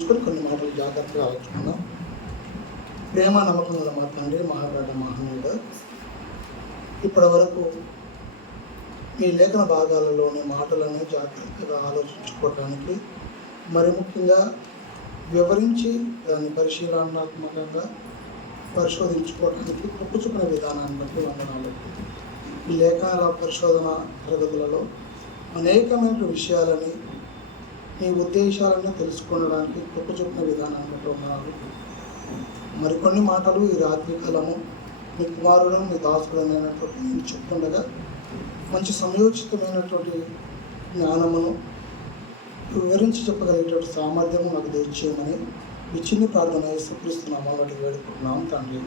కొన్ని మాటలు జాగ్రత్తగా ఆలోచుకుందాం. ప్రేమ నమ్మకంలో మా తండ్రి మహాగణ మహనీయుడు, ఇప్పటి వరకు మీ లేఖన భాగాలలోని మాటలను జాగ్రత్తగా ఆలోచించుకోవడానికి, మరి ముఖ్యంగా వివరించి దాన్ని పరిశీలనాత్మకంగా పరిశోధించుకోవడానికి కృపచూపిన విధానాన్ని బట్టి వందనాలు. ఈ లేఖనాల పరిశోధన తరగతులలో అనేకమైన విషయాలని, మీ ఉద్దేశాలను తెలుసుకోవడానికి కృపచూపిన విధానాన్ని బట్టి వందనాలు. మరికొన్ని మాటలు ఈ రాత్రి కాలము మీ కుమారుడు మీ దాసుడైనటువంటి నేను చెప్తుండగా మంచి సమయోచితమైనటువంటి జ్ఞానమును వివరించి చెప్పగలిగేటువంటి సామర్థ్యము నాకు దయచేయమని మీ చిన్ని ప్రార్థన యేసుక్రీస్తున్నాము వాటి వేడుకుంటున్నాం తండ్రి.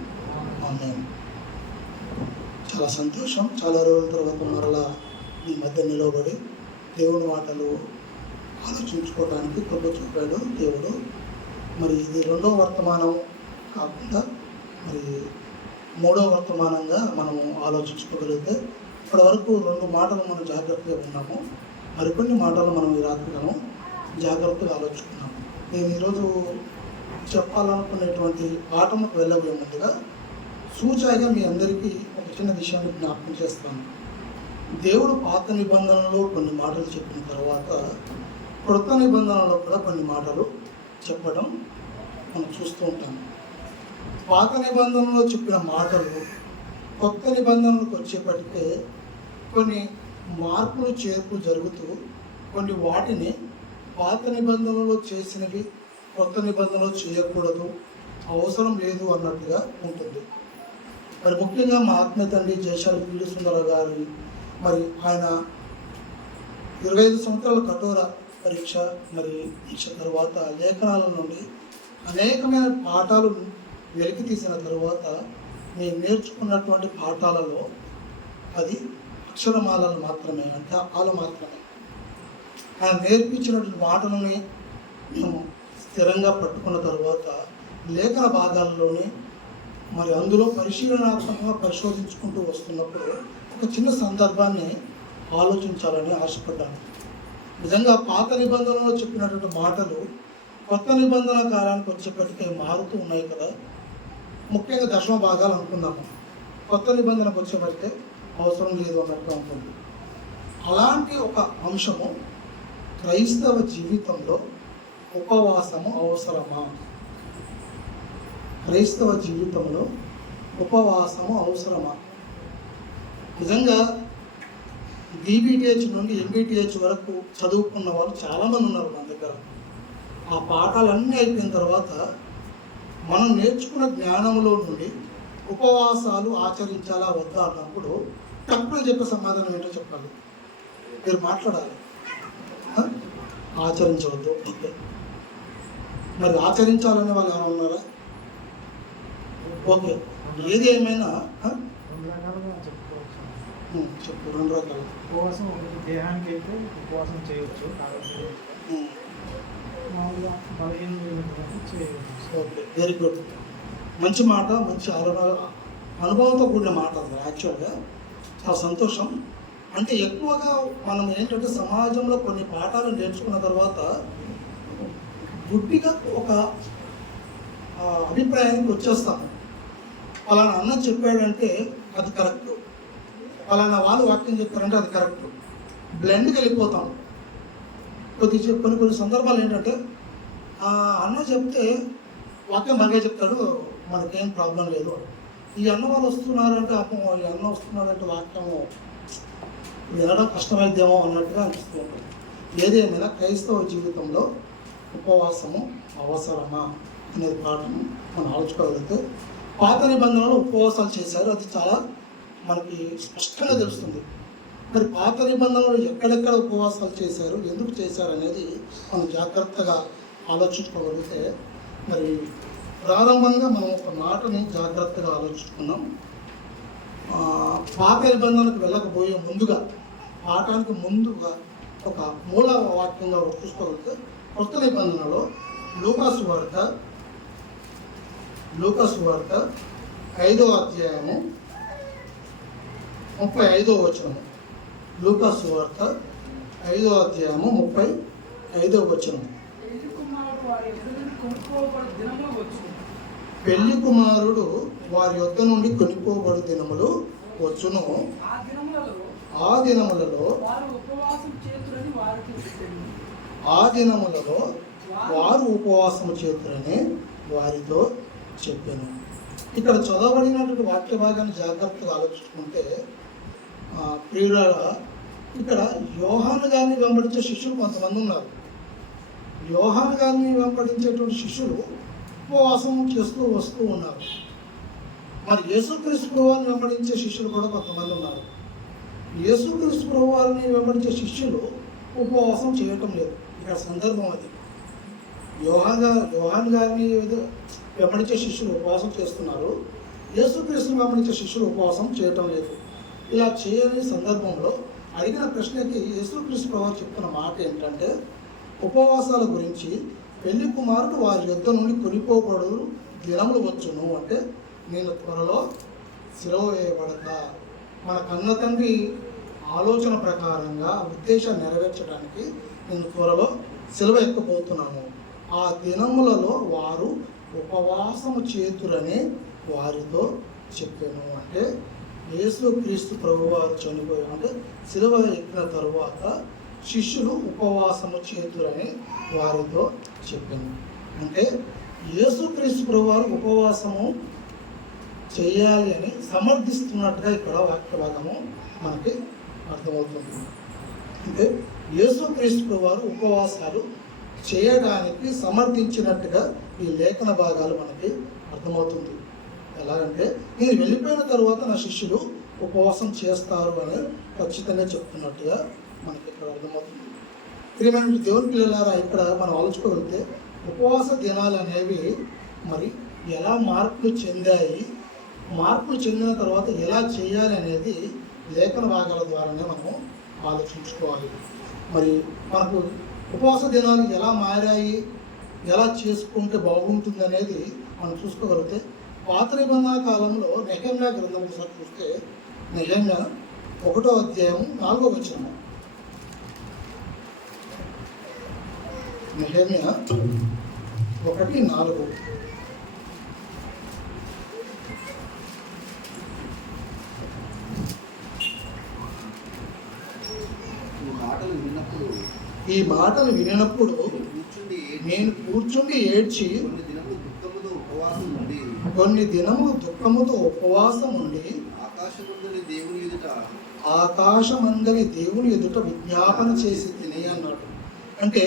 ఆమేన్. చాలా సంతోషం. చాలా రోజుల తర్వాత మరలా మీ మధ్య నిలవబడి దేవుని మాటలు ఆలోచించుకోవడానికి కృప చూపాడు దేవుడు. మరి ఇది రెండవ వర్తమానం కాకుండా మరి మూడవ వర్తమానంగా మనము ఆలోచించుకోగలిగితే ఇప్పటి వరకు 2 మాటలు మనం జాగ్రత్తగా ఉన్నాము. మరికొన్ని మాటలు మనం ఈ రాత్రిలో జాగ్రత్తగా ఆలోచించుకున్నాము. నేను ఈరోజు చెప్పాలనుకునేటువంటి పాఠముకు వెళ్ళబోయే ముందుగా సూచనగా మీ అందరికీ ఒక చిన్న విషయాన్ని జ్ఞాపకం చేస్తాను. దేవుడు పాత నిబంధనలో కొన్ని మాటలు చెప్పిన తర్వాత కొత్త నిబంధనలో కూడా కొన్ని మాటలు చెప్పడం మనం చూస్తూ ఉంటాం. పాత నిబంధనలో చెప్పిన మాటలు కొత్త నిబంధనలకు వచ్చేప్పటికే కొన్ని మార్పులు చేర్పులు జరుగుతూ కొన్ని వాటిని పాత నిబంధనలో చేసినవి కొత్త నిబంధనలో చేయకూడదు, అవసరం లేదు అన్నట్టుగా ఉంటుంది. మరి ముఖ్యంగా మా ఆత్మీయ తండ్రి జయశాలి పిల్లి సుందర గారి మరి ఆయన 25 సంవత్సరాల కఠోర పరీక్ష మరి దీక్ష తరువాత లేఖనాల నుండి అనేకమైన పాఠాలు వెలికి తీసిన తరువాత నేను నేర్చుకున్నటువంటి పాఠాలలో అది అక్షరమాలలు మాత్రమే, అంటే ఆలు మాత్రమే. ఆయన నేర్పించినటువంటి మాటలని మేము స్థిరంగా పట్టుకున్న తర్వాత లేఖన భాగాల్లోనే మరి అందులో పరిశీలనాత్మకంగా పరిశోధించుకుంటూ వస్తున్నప్పుడు ఒక చిన్న సందర్భాన్ని ఆలోచించాలని ఆశపడ్డాను. నిజంగా పాత నిబంధనలో చెప్పినటువంటి మాటలు కొత్త నిబంధన కాలానికి వచ్చేప్పటికే మారుతూ ఉన్నాయి కదా. ముఖ్యంగా దశమ భాగాలు అనుకున్నాము. కొత్త నిబంధనకు వచ్చేప్పటికే అవసరం లేదు అన్నట్టుగా ఉంటుంది. అలాంటి ఒక అంశము క్రైస్తవ జీవితంలో ఉపవాసము అవసరమా? క్రైస్తవ జీవితంలో ఉపవాసము అవసరమా? నిజంగా DBTH నుండి MBTH వరకు చదువుకున్న వాళ్ళు చాలామంది ఉన్నారు మన దగ్గర. ఆ పాఠాలన్నీ అయిపోయిన తర్వాత మనం నేర్చుకున్న జ్ఞానంలో నుండి ఉపవాసాలు ఆచరించాలా వద్దా అన్నప్పుడు తప్పులు చెప్పే సమాధానం ఏంటో చెప్పాలి. మీరు మాట్లాడాలి. ఆచరించవద్దు. ఓకే, మరి ఆచరించాలనే వాళ్ళు ఏమైనా ఉన్నారా? ఓకే, ఏది ఏమైనా చెప్పు. 2 రకాలు ఉపవాసం. దేహానికి అయితే ఉపవాసం చేయవచ్చు, మామూలుగా 15 చేయవచ్చు. Okay, very good. మంచి మాట, మంచి అనుభవంతో కూడిన మాట అది. యాక్చువల్గా చాలా సంతోషం. అంటే ఎక్కువగా మనం ఏంటంటే సమాజంలో కొన్ని పాఠాలు నేర్చుకున్న తర్వాత గుడ్డిగా ఒక అభిప్రాయానికి వచ్చేస్తాము. పలానా అన్న చెప్పాడంటే అది కరెక్ట్, పలానా వాళ్ళు వాక్యం చెప్పారంటే అది కరెక్ట్. బ్లెండ్కి వెళ్ళిపోతాం. కొన్ని సందర్భాలు ఏంటంటే అన్న చెప్తే వాక్యం బాగా చెప్తాడు, మనకేం ప్రాబ్లం లేదు. ఈ అన్న వాళ్ళు వస్తున్నారంటే ఈ అన్న వస్తున్నారంటే వాక్యము వినడం కష్టమైద్దేమో అన్నట్టుగా అనిపిస్తూ ఉంటుంది. ఏదేమైనా క్రైస్తవ జీవితంలో ఉపవాసము అవసరమా అనేది పాఠం మనం ఆలోచించుకోగలిగితే పాత నిబంధనలు ఉపవాసాలు చేశారు, అది చాలా మనకి స్పష్టంగా తెలుస్తుంది. మరి పాత నిబంధనలు ఎక్కడెక్కడ ఉపవాసాలు చేశారు, ఎందుకు చేశారు అనేది మనం జాగ్రత్తగా ఆలోచించుకోగలిగితే మరి ప్రారంభంగా మనం ఒక మాటని జాగ్రత్తగా ఆలోచించుకున్నాం. పాత నిబంధనకు వెళ్ళకపోయే ముందుగా పాఠానికి ముందుగా ఒక మూల వాక్యంగా చూసుకోగలిగితే కొత్త నిబంధనలో లూకాసు వార్త 5వ అధ్యాయము 35వ వచనము. లూకాసు వార్త 5వ అధ్యాయము 35వ వచనం. వారి యొద్ద నుండి కొనుక్కోబడు దినములు వచ్చును. పెళ్లి కుమారుడు వారి యొద్ద నుండి కొనుక్కోబడు దినములు వచ్చును. ఆ దినములలో ఆ దినములలో వారు ఉపవాసం చేతురని వారికి చెప్పాను. ఆ దినములలో వారు ఉపవాసము చేతురని వారితో చెప్పాను. ఇక్కడ చదవబడినటువంటి వాక్య భాగాన్ని జాగ్రత్తగా ఆలోచించుకుంటే ప్రియులారా, ఇక్కడ యోహాను గారిని వెంబడించే శిష్యులు కొంతమంది ఉన్నారు. యోహాను గారిని వెంబడించేటువంటి శిష్యులు ఉపవాసం చేస్తూ వస్తూ ఉన్నారు. మరి యేసుక్రీస్తు ప్రభువారిని వెంబడించే శిష్యులు కూడా కొంతమంది ఉన్నారు. యేసుక్రీస్తు ప్రభువారిని వెంబడించే శిష్యులు ఉపవాసం చేయటం లేదు. ఇక్కడ సందర్భం అది. యోహాన్ గారిని వెంబడించే శిష్యులు ఉపవాసం చేస్తున్నారు. యేసుక్రీస్తుని వెంబడించే శిష్యులు ఉపవాసం చేయటం లేదు. ఇలా చేయని సందర్భంలో అడిగిన ప్రశ్నకి యేసుక్రీస్తు ప్రభువారు చెప్తున్న మాట ఏంటంటే, ఉపవాసాల గురించి పెళ్లి కుమారుడు వారి యొద్ద నుండి కొనిపోబడు దినములు వచ్చును. అంటే నేను త్వరలో సిలువ వేయబడక, మన కన్న తండ్రి ఆలోచన ప్రకారంగా ఉద్దేశాన్ని నెరవేర్చడానికి నేను త్వరలో సిలువ ఎక్కబోతున్నాను. ఆ దినములలో వారు ఉపవాసము చేతురని వారితో చెప్పాను. అంటే యేసుక్రీస్తు ప్రభువారు చనిపోయి అంటే సిలువ ఎక్కిన తరువాత శిష్యులు ఉపవాసము చేతురని వారితో చెప్పింది. అంటే యేసుక్రీస్తు ప్రభువారు ఉపవాసము చేయాలి అని సమర్థిస్తున్నట్టుగా ఇక్కడ వాక్య భాగము మనకి అర్థమవుతుంది. అంటే యేసుక్రీస్తు ప్రభువారు ఉపవాసాలు చేయడానికి సమర్థించినట్టుగా ఈ లేఖన భాగాలు మనకి అర్థమవుతుంది. ఎలాగంటే నేను వెళ్ళిపోయిన తర్వాత నా శిష్యులు ఉపవాసం చేస్తారు అని ఖచ్చితంగా చెప్తున్నట్టుగా మనకి ఇక్కడ అర్థమవుతుంది. ప్రియమైన దేవుని పిల్లలారా, ఇక్కడ మనం ఆలోచుకోగలిగితే ఉపవాస దినాలు అనేవి మరి ఎలా మార్పులు చెందిన తర్వాత ఎలా చేయాలి అనేది లేఖన భాగాల ద్వారానే మనము ఆలోచించుకోవాలి. మరి మనకు ఉపవాస దినాలు ఎలా మారాయి, ఎలా చేసుకుంటే బాగుంటుంది అనేది మనం చూసుకోగలిగితే పాత నిబంధన కాలంలో నెహెమ్యా గ్రంథం ఒకసారి చూస్తే నెహెమ్యా 1వ అధ్యాయం 4వ వచనం. నెహెమ్యా 1:4. ఈ మాటలు వినినప్పుడు నేను కూర్చుండి ఏడ్చి కొన్ని దినములు దుఃఖముతో ఉపవాసం ఉండి ఆకాశమందలి దేవుని ఎదుట విజ్ఞాపన చేసి తిని అన్నాడు. అంటే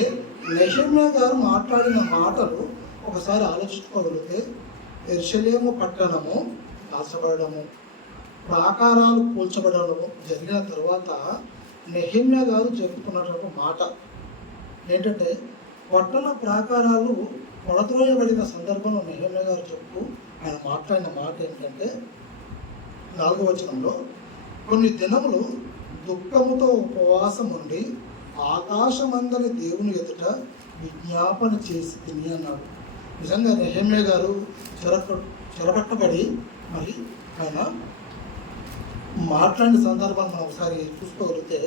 నెహెమ్యా గారు మాట్లాడిన మాటలు ఒకసారి ఆలోచించుకోగలిగితే యెరూషలేము పట్టణము కాల్చబడము, ప్రాకారాలు కూల్చబడము జరిగిన తర్వాత నెహెమ్యా గారు చెప్పుకున్నటువంటి మాట ఏంటంటే, పట్టణ ప్రాకారాలు పడద్రోయబడిన సందర్భంలో నెహెమ్యా గారు చెప్తూ ఆయన మాట్లాడిన మాట ఏంటంటే 4వ వచనంలో కొన్ని దినములు దుఃఖముతో ఉపవాసం ఉండి ఆకాశమందరి దేవుని ఎదుట విజ్ఞాపన చేసి తిని అన్నాడు. నిజంగా నెహెమ్యా గారు చెరపట్టబడి మరి ఆయన మాట్లాడిన సందర్భాన్ని మనం ఒకసారి చూసుకోగలిగితే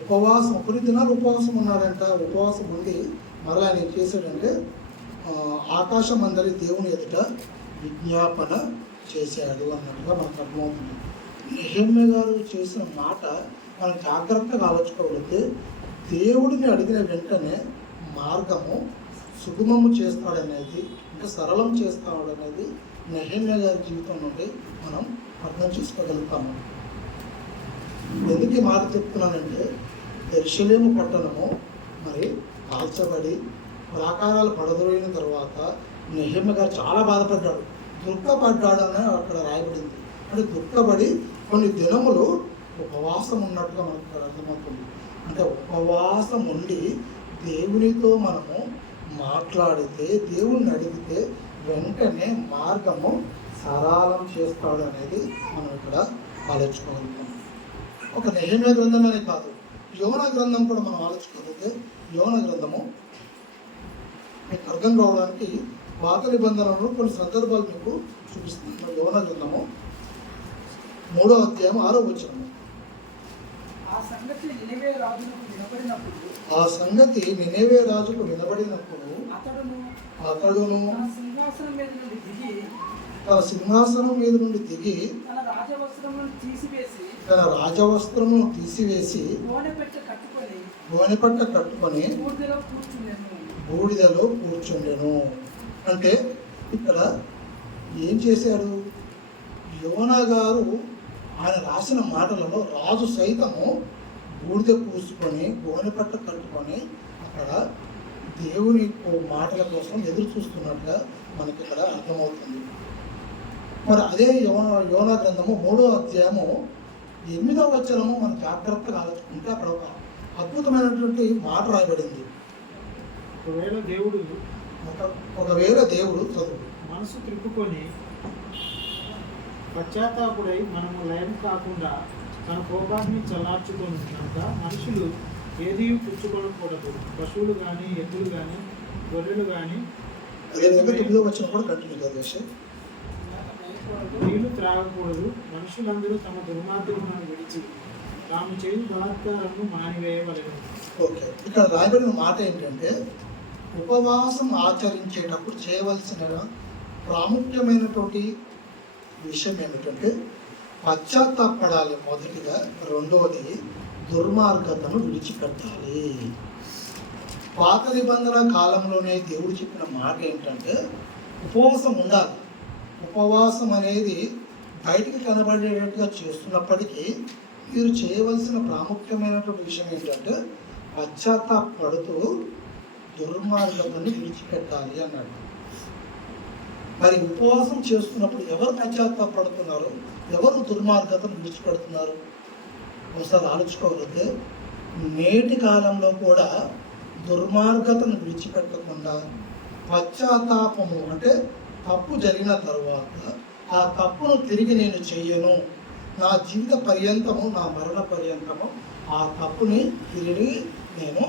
ఉపవాసం కొన్ని దినాలు ఉపవాసం ఉన్నాడంట. ఉపవాసం ఉండి మరలా ఆయన ఏం చేశాడంటే ఆకాశం అందరి దేవుని ఎదుట విజ్ఞాపన చేశాడు అన్నట్టుగా మనకు అర్థమవుతుంది. నెహెమ్యా గారు చేసిన మాట మనం జాగ్రత్తగా ఆలోచుకోగలిగితే దేవుడిని అడిగిన వెంటనే మార్గము సుగమము చేస్తాడనేది, ఇంకా సరళం చేస్తాడనేది నెహెమ్యా గారి జీవితం నుండి మనం అర్థం చేసుకోగలుగుతాము. ఎందుకు ఈ మాట చెప్తున్నానంటే, యెరూషలేము పట్టణము మరి కాల్చబడి ప్రాకారాలు పడదొరిగిన తర్వాత నెహెమ్యా గారు చాలా బాధపడ్డాడు, దుఃఖపడ్డాడు అని అక్కడ రాయబడింది. అంటే దుఃఖపడి కొన్ని దినములు ఉపవాసం ఉన్నట్టుగా మనకు ఇక్కడ అర్థమవుతుంది. అంటే ఉపవాసం ఉండి దేవునితో మనము మాట్లాడితే, దేవుణ్ణి అడిగితే వెంటనే మార్గము సరళం చేస్తాడు అనేది మనం ఇక్కడ ఆలోచించుకోగలుగుతాం. ఒక నెహెమ్యా గ్రంథం అనే కాదు, యోనా గ్రంథం కూడా మనం ఆలోచించగలిగితే యోనా గ్రంథము మీకు అర్థం కావడానికి పాత నిబంధనలో కొన్ని సందర్భాలు మీకు చూపిస్తున్నాను. యోనా గ్రంథము 3వ అధ్యాయం 6వ వచనం. ఆ సంగతి నినివే రాజులకు వినబడినప్పుడు ఆ సంగతి నినేవే రాజుకు వినబడినప్పుడు అతడును తన సింహాసనం మీద నుండి దిగి తన సింహాసనం మీద నుండి దిగి తన రాజవస్త్రములను తీసివేసి గోనెపట్ట కట్టుకొని బూడిదలో కూర్చుండెను. అంటే ఇక్కడ ఏం చేశాడు? యోనా గారు ఆయన రాసిన మాటలలో రాజు సైతము బూడిద పూసుకొని గోనెపట్ట కట్టుకొని అక్కడ దేవుని మాటల కోసం ఎదురు చూస్తున్నట్టుగా మనకి ఇక్కడ అర్థమవుతుంది. మరి అదే యోనా గ్రంథము 3వ అధ్యాయము 8వ వచనము మనం జాగ్రత్తగా ఆలోచుకుంటే అక్కడ ఒక అద్భుతమైనటువంటి మాట రాయబడింది. ఒకవేళ దేవుడు చదువు మనసు త్రిప్పుకొని పశ్చాత్తాపుడై మనము లయం కాకుండా తన కోపాన్ని చల్లార్చుకొని కనుక మనుషులు ఏది పుచ్చుకోకూడదు, పశువులు కానీ ఎద్దులు కానీ గొర్రెలు కానీ అదేవిధంగా 9వ వచనం కూడా కంటిన్యూ చేసి నీళ్లు త్రాగకూడదు. మనుషులందరూ తమ దుర్మార్గములను విడిచి తాము చేయు బలాత్కారాలను మానివేయవలెను. ఓకే, ఇక్కడ రాయబడిన మాట ఏంటంటే ఉపవాసం ఆచరించేటప్పుడు చేయవలసిన ప్రాముఖ్యమైనటువంటి విషయం ఏమిటంటే పశ్చాత్తాపడాలి మొదటిగా, రెండవది దుర్మార్గతను విడిచిపెట్టాలి. పాత నిబంధన కాలంలోనే దేవుడు చెప్పిన మాట ఏంటంటే ఉపవాసం ఉండాలి. ఉపవాసం అనేది బయటికి కనబడేటట్టుగా చేస్తున్నప్పటికీ మీరు చేయవలసిన ప్రాముఖ్యమైనటువంటి విషయం ఏంటంటే పశ్చాత్తాపడుతూ దుర్మార్గతని విడిచిపెట్టాలి అన్నాడు. మరి ఉపవాసం చేస్తున్నప్పుడు ఎవరు పశ్చాత్తాపడుతున్నారు, ఎవరు దుర్మార్గతను విడిచిపెడుతున్నారు? ఒకసారి ఆలోచుకోగలిగితే నేటి కాలంలో కూడా దుర్మార్గతను విడిచిపెట్టకుండా పశ్చాత్తాపము అంటే తప్పు జరిగిన తరువాత ఆ తప్పును తిరిగి నేను చెయ్యను, నా జీవిత పర్యంతము, నా మరణ పర్యంతము ఆ తప్పుని తిరిగి నేను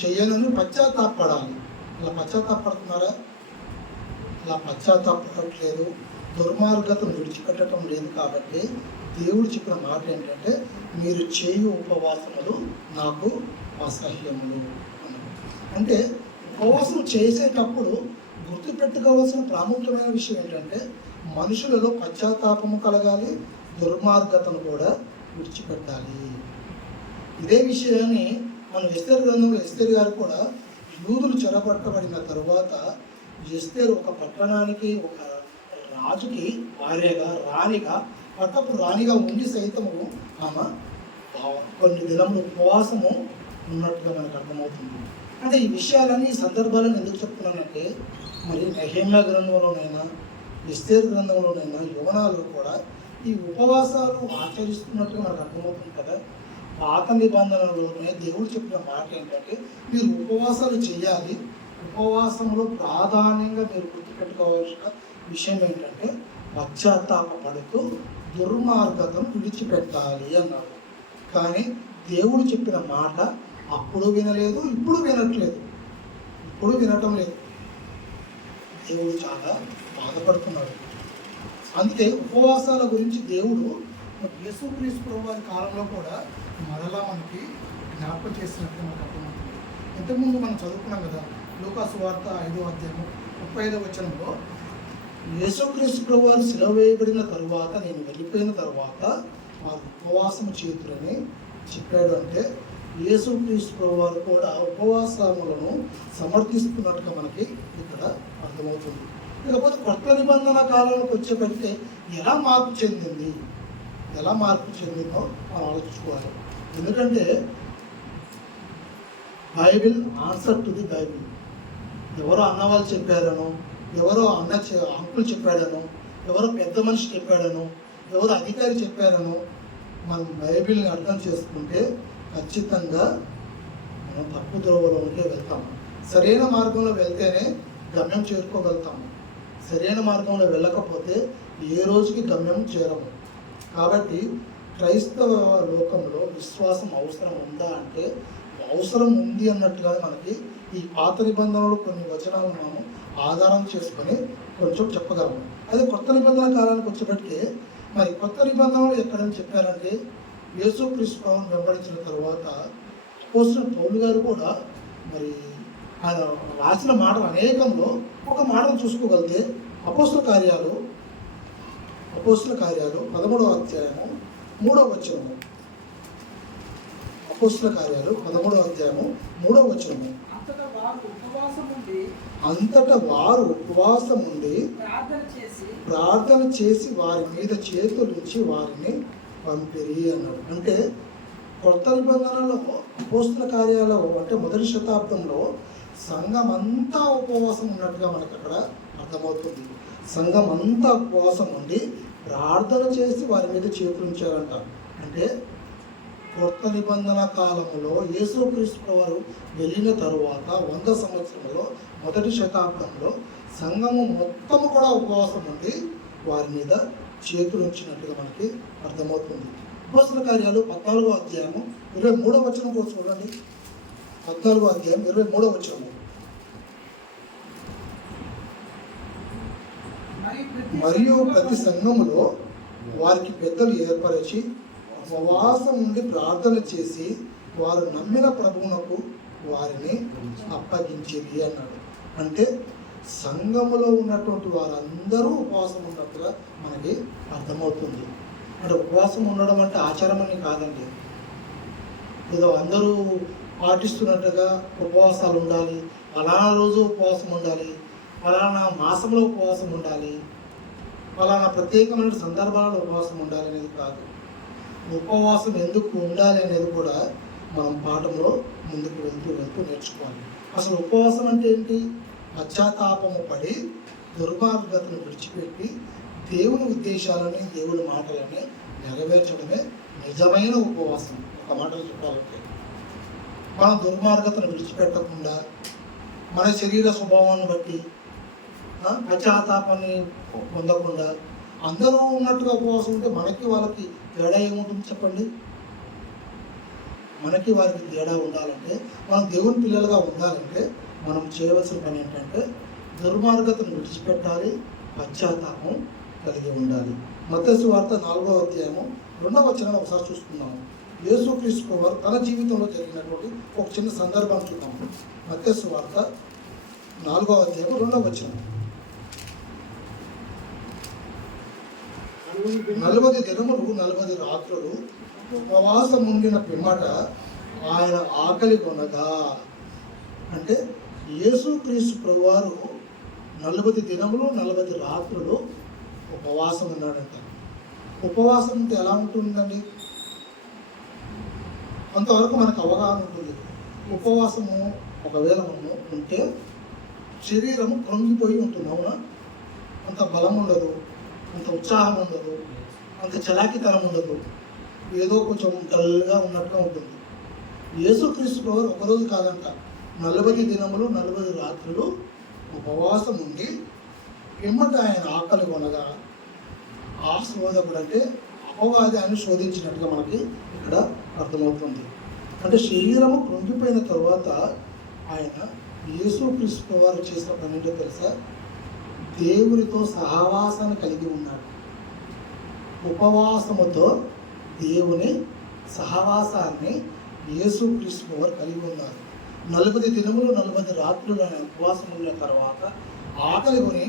చెయ్యనని పశ్చాత్తాపడాలి. ఇలా పశ్చాత్తాపడుతున్నారా? అలా పశ్చాత్తాపడట్లేదు, దుర్మార్గతను విడిచిపెట్టడం లేదు. కాబట్టి దేవుడు చెప్పిన మాట ఏంటంటే మీరు చేయు ఉపవాసములు నాకు అసహ్యములు అన్నది. అంటే ఉపవాసం చేసేటప్పుడు గుర్తుపెట్టుకోవాల్సిన ప్రాముఖ్యమైన విషయం ఏంటంటే మనుషులలో పశ్చాత్తాపము కలగాలి, దుర్మార్గతను కూడా విడిచిపెట్టాలి. ఇదే విషయాన్ని మన ఎస్తేరు గ్రంథంలో ఎస్తేరు గారు కూడా యూదులు చెరపట్టబడిన తరువాత ఎస్తేరు ఒక పట్టణానికి ఒక రాజుకి భార్యగా రాణిగా పట్టపు రాణిగా ఉండి సైతము ఆమె కొన్ని దినములు ఉపవాసము ఉన్నట్టుగా మనకు అర్థమవుతుంది. అంటే ఈ విషయాలన్నీ ఈ సందర్భాలను ఎందుకు చెప్తున్నానంటే మరి నెహెమ్యా గ్రంథంలోనైనా ఎస్తేరు గ్రంథంలోనైనా యోనాలు కూడా ఈ ఉపవాసాలు ఆచరిస్తున్నట్టుగా మనకు అర్థమవుతుంది కదా. పాత నిబంధనలోనే దేవుడు చెప్పిన మాట ఏంటంటే మీరు ఉపవాసాలు చేయాలి. ఉపవాసంలో ప్రాధాన్యంగా మీరు గుర్తుపెట్టుకోవాల్సిన విషయం ఏంటంటే పశ్చాత్తాపడుతూ దుర్మార్గతను విడిచిపెట్టాలి అన్నారు. కానీ దేవుడు చెప్పిన మాట అప్పుడు వినలేదు, ఇప్పుడు వినట్లేదు, ఇప్పుడు వినటం లేదు. దేవుడు చాలా బాధపడుతున్నాడు. అందుకే ఉపవాసాల గురించి దేవుడు యేసుక్రీస్తు వారి కాలంలో కూడా మరలా మనకి జ్ఞాపకం చేసినట్టు మనకు అర్థమవుతుంది. ఇంతకుముందు మనం చదువుకున్నాం కదా, లూకా సువార్త 5వ అధ్యాయం 35వ వచనంలో యేసుక్రీస్తు వారు శిలువ వేయబడిన తరువాత, నేను వెళ్ళిపోయిన తరువాత వారు ఉపవాసం చేతులని చెప్పాడు. అంటే యేసుక్రీస్తు వారు కూడా ఉపవాసములను సమర్థిస్తున్నట్టుగా మనకి ఇక్కడ అర్థమవుతుంది. ఇకపోతే కొత్త నిబంధన కాలంలోకి వచ్చేప్పటికే ఎలా మార్పు చెందిందో మనం ఆలోచించుకోవాలి. ఎందుకంటే Bible answer to the Bible. ఎవరో అన్నవాళ్ళు చెప్పారనో, ఎవరో అంకులు చెప్పాడనో, ఎవరో పెద్ద మనిషి చెప్పాడనో, ఎవరో అధికారి చెప్పారనో మనం బైబిల్ని అర్థం చేసుకుంటే ఖచ్చితంగా మనం తప్పు ద్రోవలోకే వెళ్తాము. సరైన మార్గంలో వెళ్తేనే గమ్యం చేరుకోగలుగుతాము. సరైన మార్గంలో వెళ్ళకపోతే ఏ రోజుకి గమ్యం చేరము. కాబట్టి క్రైస్తవ లోకంలో విశ్వాసం అవసరం ఉందా అంటే అవసరం ఉంది అన్నట్టుగా మనకి ఈ పాత నిబంధనలు కొన్ని వచనాలను మనం ఆధారం చేసుకొని కొంచెం చెప్పగలము. అదే కొత్త నిబంధన కాలానికి వచ్చేప్పటికీ మరి కొత్త నిబంధనలు ఎక్కడని చెప్పారంటే యేసుక్రీస్తు ప్రభువును వెంబడించిన తర్వాత అపోస్తలుడైన పౌలు గారు కూడా మరి ఆయన రాసిన మాటలు అనేకంలో ఒక మాటను చూసుకోగలిగితే అపోస్తల కార్యాలు 13వ అధ్యాయము 3వ వచనము. అపోస్తల కార్యాలు 13వ అధ్యాయము 3వ వచనము. అంతటా వారు ఉపవాసం ఉండి ప్రార్థన చేసి వారి మీద చేతులుంచి వారిని పంపిరి అన్నాడు. అంటే కొత్త నిబంధనలో అపోస్తల కార్యాలు అంటే మొదటి శతాబ్దంలో సంఘం అంతా ఉపవాసం ఉన్నట్టుగా మనకు అక్కడ అర్థమవుతుంది. సంఘం అంతా ఉపవాసం ఉండి ప్రార్థన చేసి వారి మీద చేతులుంచారంట. అంటే కొత్త నిబంధన కాలంలో యేసుక్రీస్తు వారు వెళ్ళిన తరువాత 100 సంవత్సరంలో మొదటి శతాబ్దంలో సంఘము మొత్తము కూడా ఉపవాసం ఉండి వారి మీద చేతులు ఉంచినట్టుగా మనకి అర్థమవుతుంది. అపోస్తల కార్యాలు 14వ అధ్యాయము 23వ వచనం కూడా చూడండి. 14వ అధ్యాయం 23వ వచనము. మరియు ప్రతి సంఘములో వారికి పెద్దలు ఏర్పరిచి ఉపవాసం నుండి ప్రార్థన చేసి వారు నమ్మిన ప్రభువునకు వారిని అప్పగించిరి అన్నాడు. అంటే సంఘములో ఉన్నటువంటి వారందరూ ఉపవాసం ఉన్నట్టుగా మనకి అర్థమవుతుంది. అంటే ఉపవాసం ఉండడం అంటే ఆచారం అని కాదండి. ఏదో అందరూ పాటిస్తున్నట్టుగా ఉపవాసాలు ఉండాలి, ఫలానా రోజు ఉపవాసం ఉండాలి, ఫలానా మాసంలో ఉపవాసం ఉండాలి, ఫలానా ప్రత్యేకమైన సందర్భాలలో ఉపవాసం ఉండాలి అనేది కాదు. ఉపవాసం ఎందుకు ఉండాలి అనేది కూడా మనం పాఠంలో ముందుకు వెళ్తూ నేర్చుకోవాలి. అసలు ఉపవాసం అంటే ఏంటి? పశ్చాత్తాపము పడి దుర్మార్గతను విడిచిపెట్టి దేవుని ఉద్దేశాలని దేవుని మాటలని నెరవేర్చడమే నిజమైన ఉపవాసం. ఒక మాటలు చెప్పాలంటే మనం దుర్మార్గతను విడిచిపెట్టకుండా మన శరీర స్వభావాన్ని బట్టి పశ్చాత్తాపాన్ని పొందకుండా అందరూ ఉన్నట్టుగా ఉపవాసం ఉంటే మనకి వాళ్ళకి తేడా ఏముంటుంది చెప్పండి? మనకి వారికి తేడా ఉండాలంటే, మనం దేవుని పిల్లలుగా ఉండాలంటే మనం చేయవలసిన పని ఏంటంటే దుర్మార్గతను విడిచిపెట్టాలి, పశ్చాత్తాపం కలిగి ఉండాలి. మత్తయి సువార్త 4వ అధ్యాయము 2వ వచనాన్ని ఒకసారి చూస్తున్నాము. యేసుక్రీస్తు వారు తన జీవితంలో జరిగినటువంటి ఒక చిన్న సందర్భాన్ని చూద్దాము. మత్తయి సువార్త 4వ అధ్యాయం 2వ వచనం. 40 దినములు 40 రాత్రులు ఉపవాసం ఉండిన పిమ్మట ఆయన ఆకలి కొనగా. అంటే యేసుక్రీస్తు ప్రభువారు 40 దినములు 40 రాత్రులు ఉపవాసం ఉన్నాడంట. ఉపవాసం ఉంటే ఎలా ఉంటుందండి? అంతవరకు మనకు అవగాహన ఉంటుంది. ఉపవాసము ఒకవేళ మనము ఉంటే శరీరము కృంగిపోయి ఉంటుంది. అవునా? అంత బలం ఉండదు, అంత ఉత్సాహం ఉండదు, అంత చలాకితనం ఉండదు, ఏదో కొంచెం డల్గా ఉన్నట్టుగా ఉంటుంది. యేసుక్రీస్తు ప్రభువు ఒకరోజు కాదంట, 40 దినములు 40 రాత్రులు ఉపవాసం ఉండి పిమ్మట ఆయన ఆకలి కొనగా. ఆ శోధకుడు అంటే అపవాదాన్ని శోధించినట్టుగా మనకి ఇక్కడ అర్థమవుతుంది. అంటే శరీరము కృంగిపోయిన తర్వాత ఆయన యేసుక్రీస్తు వారు చేసిన పని ఏంటో తెలుసా? దేవునితో సహవాసాన్ని కలిగి ఉన్నాడు. ఉపవాసముతో దేవుని సహవాసాన్ని యేసుక్రీస్తు వారు కలిగి ఉన్నారు. 40 దినములు 40 రాత్రులు ఆయన ఉపవాసం ఉన్న తర్వాత ఆకలి కొని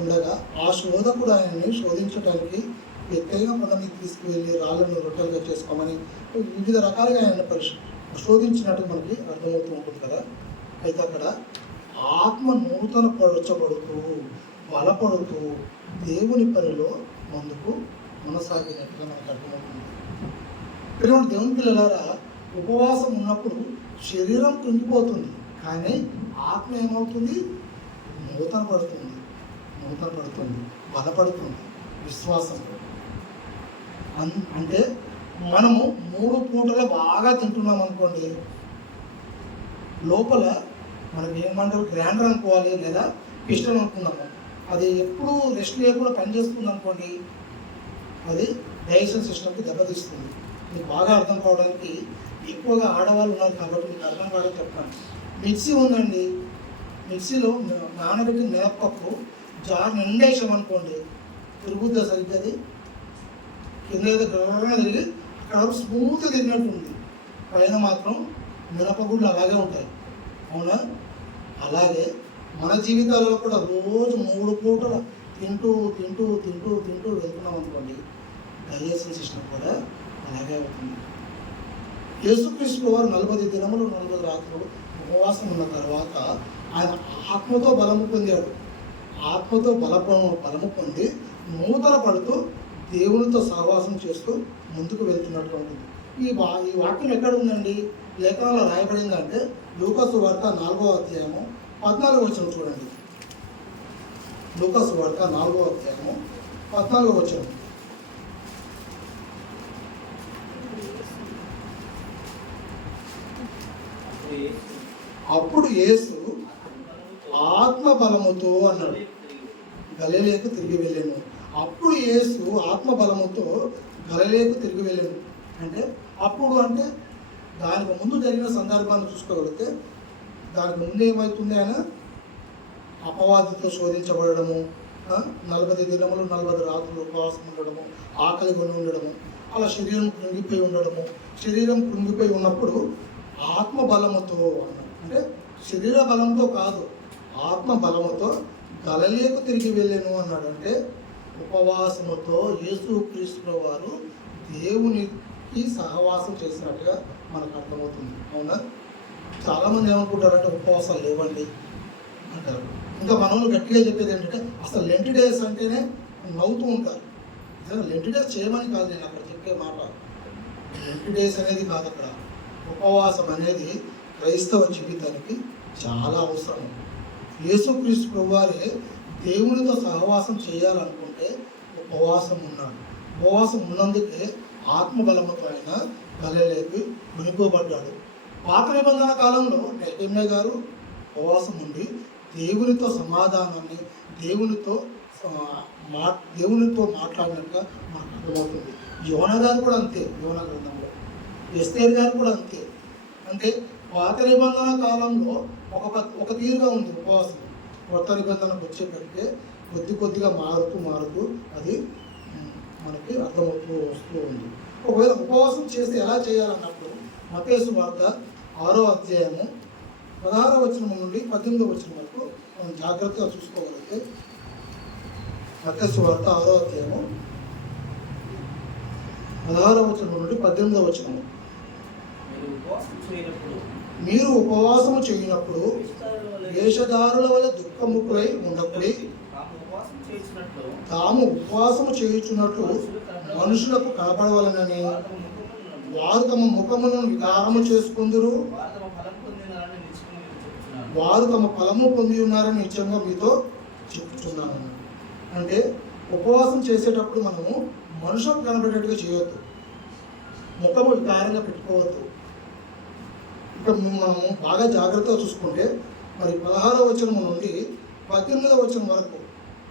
ఉండగా ఆ శోధకుడు ఆయనని శోధించడానికి ఎక్కడైనా కొండ మీద తీసుకువెళ్ళి రాళ్ళను రొట్టెలుగా చేసుకోమని వివిధ రకాలుగా ఆయన శోధించినట్టు మనకి అర్థమవుతూ ఉంటుంది కదా. అయితే అక్కడ ఆత్మ నూతన పరచబడుతూ బలపడుతూ దేవుని పనిలో ముందుకు కొనసాగినట్టుగా మనకు అర్థమవుతుంది. పిల్లలు దేవుని పిల్లలారా, ఉపవాసం ఉన్నప్పుడు శరీరం కృంగిపోతుంది, కానీ ఆత్మ ఏమవుతుంది? నూతన పడుతుంది, బలపడుతుంది విశ్వాసంతో. అంటే మనము 3 పూటలు బాగా తింటున్నాం అనుకోండి, లోపల మనకి ఏమంటారు గ్రైండర్ అనుకోవాలి లేదా పిస్టన్ అనుకున్నాము, అది ఎప్పుడు రెస్ట్ లేకుండా పనిచేస్తుంది అనుకోండి, అది డైజెషన్ సిస్టమ్కి దెబ్బతీస్తుంది. మీకు బాగా అర్థం కావడానికి ఎక్కువగా ఆడవాళ్ళు ఉన్నారు కాబట్టి మీకు అర్థం కావడానికి చెప్తాను. మిక్సీ ఉందండి, మిక్సీలో నానబెట్టిన మినప్పప్పు జార్ నిండేసాం అనుకోండి, తిరుగుద్దా సరిగ్గా? అది కింద తిరిగి అక్కడ స్మూత్గా తిరిగినట్టు ఉంది, పైన మాత్రం మినపగుళ్ళు అలాగే ఉంటాయి, అవునా? అలాగే మన జీవితాలలో కూడా రోజు 3 పూటలు తింటూ తింటూ తింటూ తింటూ వెళ్తున్నాం అనుకోండి, డైజెషన్ సిస్టమ్ కూడా అలాగే అవుతుంది. యేసుక్రీస్తు వారు 40 దినములు 40 రాత్రులు ఉపవాసం ఉన్న తర్వాత ఆయన ఆత్మతో బలము పొందాడు. ఆత్మతో బలము పొంది నూతన పడుతూ దేవునితో సహవాసం చేస్తూ ముందుకు వెళ్తున్నట్టు ఉంటుంది. ఈ వాక్యం ఎక్కడ ఉందండి? లేఖనాల్లో రాయబడిందంటే లూకాసు వార్త 4వ అధ్యాయము 14వ వచనం చూడండి. లూకాసు వార్త 4వ అధ్యాయము 14వ వచనం. అప్పుడు యేసు ఆత్మ బలముతో అన్నాడు, గలిలయకు తిరిగి వెళ్ళాను. అప్పుడు యేసు ఆత్మ బలముతో గలిలయకు తిరిగి వెళ్ళాను. అంటే అప్పుడు అంటే దానికి ముందు జరిగిన సందర్భాన్ని చూసుకోగలిగితే దానికి ముందు ఏమవుతుంది? ఆయన అపవాదితో శోధించబడము, 40 దినములు 40 రాత్రులు ఉపవాసం ఉండడము, ఆకలి కొని ఉండడము, అలా శరీరం కృంగిపోయి ఉండడము. శరీరం కృంగిపోయి ఉన్నప్పుడు ఆత్మ బలముతో అన్నాడు. అంటే శరీర బలంతో కాదు, ఆత్మ బలముతో గలిలయకు తిరిగి వెళ్ళాను అన్నాడు. అంటే ఉపవాసముతో యేసుక్రీస్తు వారు దేవునికి సహవాసం చేసినట్టుగా మనకు అర్థమవుతుంది, అవునా? చాలామంది ఏమనుకుంటారంటే ఉపవాసాలు లేవండి అంటారు. ఇంకా మనల్ని గట్టిగా చెప్పేది ఏంటంటే అసలు లెంట్ డేస్ అంటేనే నవ్వుతూ ఉంటారు. లెంట్ డేస్ చేయమని కాదు నేను అక్కడ చెప్పే మాట. లెంట్ డేస్ అనేది కాదు అక్కడ. ఉపవాసం అనేది క్రైస్తవ జీవితానికి చాలా అవసరం. యేసుక్రీస్తు ప్రభువారే దేవునితో సహవాసం చేయాలనుకుంటే ఉపవాసం ఉన్నాడు. ఉపవాసం ఉన్నందుకే ఆత్మబలముతో ఆయన గలిలయకు కొనుక్కోబడ్డాడు. పాత నిబంధన కాలంలో నెహెమ్యా గారు ఉపవాసం ఉండి దేవునితో సమాధానాన్ని దేవునితో మాట్లాడినట్టుగా మనకు అర్థమవుతుంది. యోనా గారు కూడా అంతే. యోనా గ్రంథంలో ఎస్తేర్ గారు కూడా అంతే. అంటే పాత నిబంధన కాలంలో ఒక తీరుగా ఉంది ఉపవాసం. కొత్త నిబంధనకు వచ్చేటప్పటికే కొద్దిగా మారుతూ అది మనకి అర్థమవుతూ వస్తూ ఉంది. ఒకవేళ ఉపవాసం చేస్తే ఎలా చేయాలన్నప్పుడు మత్తయి సువార్త 6వ అధ్యాయము 16వ వచనం నుండి 18వ వచనం వరకు మనం జాగ్రత్తగా చూసుకోగలిగితే, మత్తయి సువార్త 6వ అధ్యాయము 16వ వచనం నుండి 18వ వచనం. మీరు ఉపవాసము చేయనప్పుడు వేషధారుల వల్ల దుఃఖముఖులై ఉండకుడి, తాము ఉపవాసము చేయుచున్నట్లు మనుషులకు కనపడవలనని వారు తమ ముఖమును వికారము చేసుకుందురు, వారు తమ ఫలము పొంది ఉన్నారని నిశ్చయంగా మీతో చెప్తున్నాను. అంటే ఉపవాసం చేసేటప్పుడు మనము మనుషులకు కనపడేట్టుగా చేయొద్దు, ముఖము వికారంగా పెట్టుకోవద్దు. ఇక్కడ మనము బాగా జాగ్రత్తగా చూసుకుంటే మరి 16వ వచనం నుండి 18వ వచనం వరకు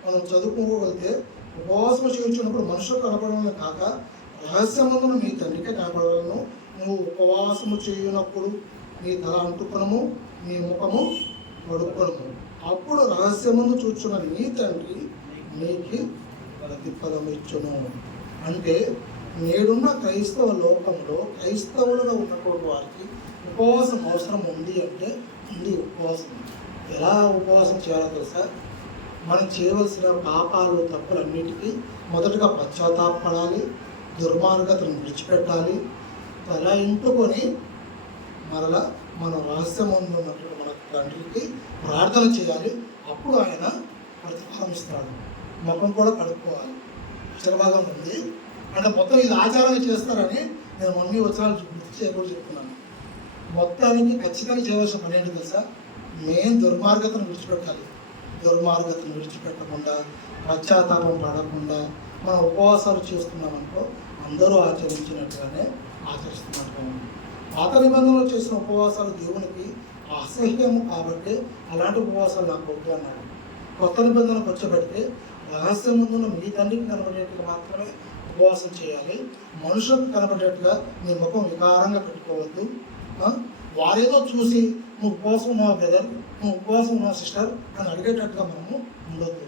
మనం చదువుకోగలిగితే, ఉపవాసం చేయించినప్పుడు మనుషులు కనపడమే కాక రహస్యమందును మీ తండ్రికే కనపడలను. నువ్వు ఉపవాసము చేయునప్పుడు నీ తల అంటుకొనము, నీ ముఖము కడుక్కొనము, అప్పుడు రహస్యమందు చూచున్న నీ తండ్రి నీకు ప్రతిఫలం ఇచ్చును. అంటే నేడున్న క్రైస్తవ లోకంలో క్రైస్తవులుగా ఉన్నటువంటి వారికి ఉపవాసం అవసరం ఉంది అంటే ఉంది. ఉపవాసం ఎలా ఉపవాసం చేయాలో తెలుసా? మనం చేయవలసిన పాపాలు తప్పులన్నిటికీ మొదటగా పశ్చాత్తాపడాలి, దుర్మార్గతను విడిచిపెట్టాలి, తల ఇంటుకొని మరలా మన రహస్యమందు ఉన్నటువంటి మన తండ్రికి ప్రార్థన చేయాలి. అప్పుడు ఆయన ప్రతిఫలం ఇస్తాడు. ముఖం కూడా కడుక్కోవాలి. అక్షరభాగం ఉంది అంటే మొత్తం ఇది ఆచారంగా చేస్తారని నేను మమ్మీ వచనాలు గుర్తు చేయకూడదు చెప్తున్నాను. మొత్తానికి ఖచ్చితంగా చేయవలసిన పని ఏంటి తెలుసా? మెయిన్ దుర్మార్గతను విడిచిపెట్టాలి. దుర్మార్గతను విడిచిపెట్టకుండా, పశ్చాత్తాపం పడకుండా మనం ఉపవాసాలు చేస్తున్నామనుకో అందరూ ఆచరించినట్టుగానే ఆచరిస్తున్నట్టుగా ఉంది. పాత నిబంధనలు చేసిన ఉపవాసాలు దేవునికి అసహ్యము కాబట్టి అలాంటి ఉపవాసాలు నాకు వద్దు అన్నాడు. కొత్త నిబంధనకు వచ్చేబడితే రహస్యం ముందు మీ తండ్రికి కనబడేట్టుగా మాత్రమే ఉపవాసం చేయాలి. మనుషులకు కనబడేట్టుగా మీ ముఖం వికారంగా పెట్టుకోవద్దు. వారేదో చూసి నువ్వు ఉపవాసం ఉన్నావా బ్రదర్, నువ్వు ఉపవాసం ఉన్నావా సిస్టర్ అని అడిగేటట్టుగా మనము ఉండొద్దు.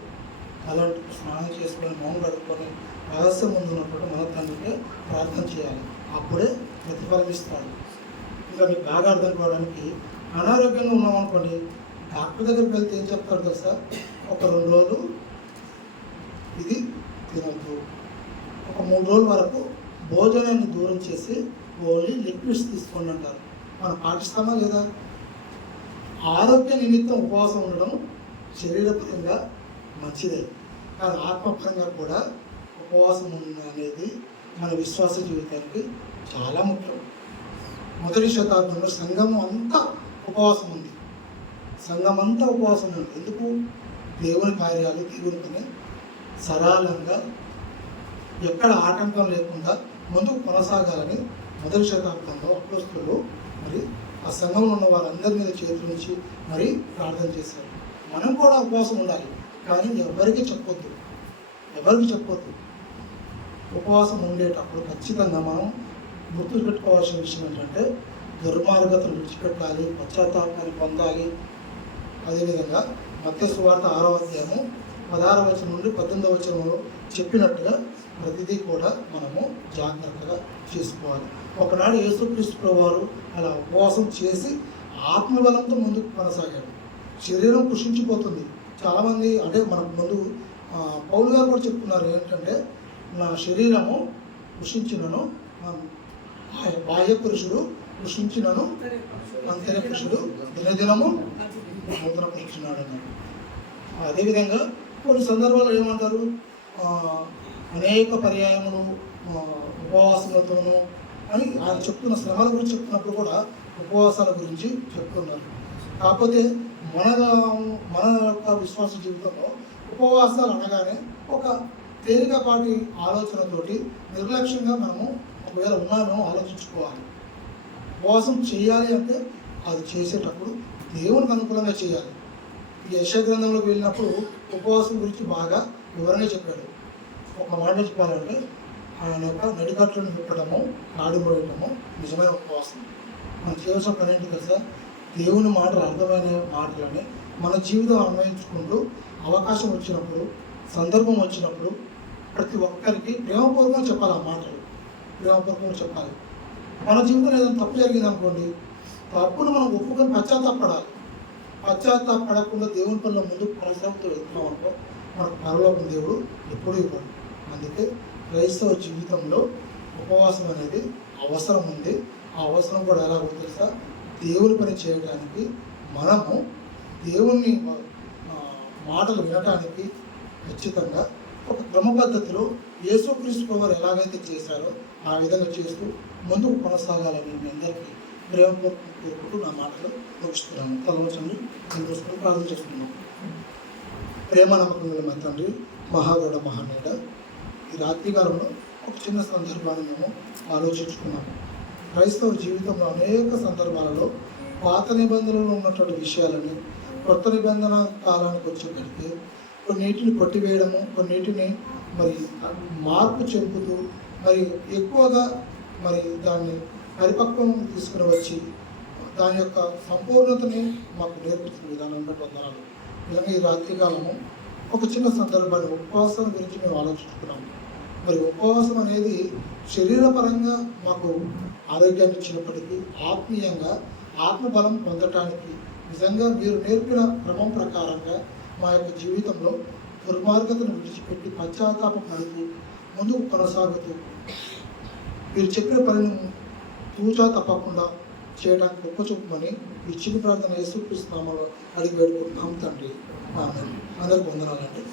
అలాంటి స్నానం చేసుకొని మౌనం గడుపుకొని రహస్యం ముందు ఉన్నప్పుడు మన తండ్రికి ప్రార్థన చేయాలి. అప్పుడే ప్రతిఫలం ఇస్తాడు. ఇంకా మీకు బాగా అర్థం కావడానికి అనారోగ్యంగా ఉన్నామనుకోండి, డాక్టర్ దగ్గరికి వెళ్తే ఏం చెప్తారు తెలుసా? ఒక 2 రోజులు ఇది తినద్దు, ఒక 3 రోజుల వరకు భోజనాన్ని దూరం చేసి ఓన్లీ లిక్విడ్స్ తీసుకోండి అంటారు. మనం పాటిస్తామా లేదా? ఆరోగ్య నిమిత్తం ఉపవాసం ఉండడం శరీరపరంగా మంచిదే, కానీ ఆత్మపరంగా కూడా ఉపవాసం ఉండడం అనేది మన విశ్వాస జీవితానికి చాలా ముఖ్యం. మొదటి శతాబ్దంలో సంఘం అంతా ఉపవాసం ఉంది. సంఘం అంతా ఉపవాసం ఉంది. ఎందుకు? దేవుని కార్యాలు, దేవుని పని సరళంగా ఎక్కడ ఆటంకం లేకుండా ముందుకు కొనసాగాలని మొదటి శతాబ్దంలో అపోస్తలులు మరి ఆ సంఘంలో ఉన్న వారందరి మీద చేతుల నుంచి మరి ప్రార్థన చేశారు. మనం కూడా ఉపవాసం ఉండాలి, కానీ ఎవరికి చెప్పొద్దు. ఉపవాసం ఉండేటప్పుడు ఖచ్చితంగా మనం గుర్తుపెట్టుకోవాల్సిన విషయం ఏంటంటే దుర్మార్గతను విడిచిపెట్టాలి, పశ్చాత్తాపాన్ని పొందాలి. అదేవిధంగా మత్తయి సువార్త 6వ అధ్యాయము 16వ వచనం నుండి 18వ వచనంలో చెప్పినట్టుగా ప్రతిదీ కూడా మనము జాగ్రత్తగా చేసుకోవాలి. ఒకనాడు యేసుక్రీస్తు ప్రభువారు అలా ఉపవాసం చేసి ఆత్మబలంతో ముందుకు కొనసాగాడు. శరీరం కృషించిపోతుంది. చాలామంది అంటే మనకు ముందు పౌలు గారు కూడా చెప్తున్నారు ఏంటంటే, నా శరీరము కృషించినను, బాహ్య పురుషుడు కృషించినను అంతర్య పురుషుడు దినదినము నూతన పురుషున్నాడు అన్నాడు. అదేవిధంగా కొన్ని సందర్భాల్లో ఏమంటారు, అనేక పర్యాయములు ఉపవాసములతోనూ అని ఆయన చెప్తున్న శ్రమల గురించి చెప్తున్నప్పుడు కూడా ఉపవాసాల గురించి చెప్తున్నారు. కాకపోతే మన యొక్క విశ్వాస జీవితంలో ఉపవాసాలు అనగానే ఒక తేలికపాటి ఆలోచనతోటి నిర్లక్ష్యంగా మనము ఒకవేళ ఉన్నామో ఆలోచించుకోవాలి. ఉపవాసం చేయాలి అంటే అది చేసేటప్పుడు దేవునికి అనుకూలంగా చేయాలి. ఈ యెషయా గ్రంథంలోకి వెళ్ళినప్పుడు ఉపవాసం గురించి బాగా వివరణ చెప్పాడు. ఒక మాట చెప్పాలంటే ఆయన యొక్క నడికట్లను పెట్టడము, నాడు మోయటము నిజమైన ఉపవాసం. మనం చేయవలసిన పని ఏంటి కదా? దేవుని మాటలు అర్థమైన మాటలని మన జీవితం అన్వయించుకుంటూ అవకాశం వచ్చినప్పుడు, సందర్భం వచ్చినప్పుడు ప్రతి ఒక్కరికి ప్రేమపూర్వకంగా చెప్పాలి. ఆ మాటలు ప్రేమపూర్వకంగా చెప్పాలి. మన జీవితంలో ఏదైనా తప్పు జరిగింది అనుకోండి, తప్పును మనం ఒప్పుకొని పశ్చాత్తాపడాలి. పశ్చాత్తాపడకుండా దేవుని పనుల ముందుకు కొనసాగుతూ వెళ్తున్నాం అనుకో, మనకు పరలోకం దేవుడు ఎప్పుడూ ఇవ్వడు. అందుకే క్రైస్తవ జీవితంలో ఉపవాసం అనేది అవసరం ఉంది. ఆ అవసరం కూడా ఎలాగో తెలుసా? దేవుని పని చేయడానికి, మనము దేవుని మాటలు వినటానికి ఖచ్చితంగా ఒక క్రమ పద్ధతిలో యేసుక్రీస్తు వారు ఎలాగైతే చేశారో ఆ విధంగా చేస్తూ ముందుకు కొనసాగాలని మీ అందరికీ ప్రేమపూర్వకంగా కోరుకుంటూ నా మాటలు ముగిస్తున్నాను. తలవచండి సంతోషంగా ప్రార్థన చేస్తున్నాను. ప్రేమ నమ్మకం మా తండ్రి, మహాగౌడ మహానేడ, ఈ రాత్రికాలంలో ఒక చిన్న సందర్భాన్ని మేము ఆలోచించుకున్నాము. క్రైస్తవ జీవితంలో అనేక సందర్భాలలో పాత నిబంధనలో ఉన్నటువంటి విషయాలని కొత్త నిబంధన కాలానికి వచ్చేటప్పటికి కొన్నిటిని కొట్టివేయడము, కొన్నిటిని మరి మార్పు చెంపుతూ మరి ఎక్కువగా మరి దాన్ని పరిపక్వం తీసుకుని వచ్చి దాని యొక్క సంపూర్ణతని మాకు నేర్పించిన విధానం బట్టి వందనాలు. నిజంగా ఈ రాత్రికాలము ఒక చిన్న సందర్భాన్ని ఉపవాసం గురించి మేము ఆలోచించుకున్నాము. మరి ఉపవాసం అనేది శరీరపరంగా మాకు ఆరోగ్యాన్ని ఇచ్చినప్పటికీ ఆత్మీయంగా ఆత్మబలం పొందటానికి నిజంగా మీరు నేర్పిన క్రమం ప్రకారంగా మా యొక్క జీవితంలో దుర్మార్గతను విడిచిపెట్టి పశ్చాత్తాపం పడుతూ ముందుకు కొనసాగుతూ మీరు చెప్పిన పనిని తూచా తప్పకుండా చేయడానికి గొప్ప చూపమని ఈ చిన్న ప్రార్థన యేసుక్రీస్తు నామములో అడిగి వేడుకుంటున్నాం తండ్రి. ఆమేన్. అందరికీ వందనాలండి.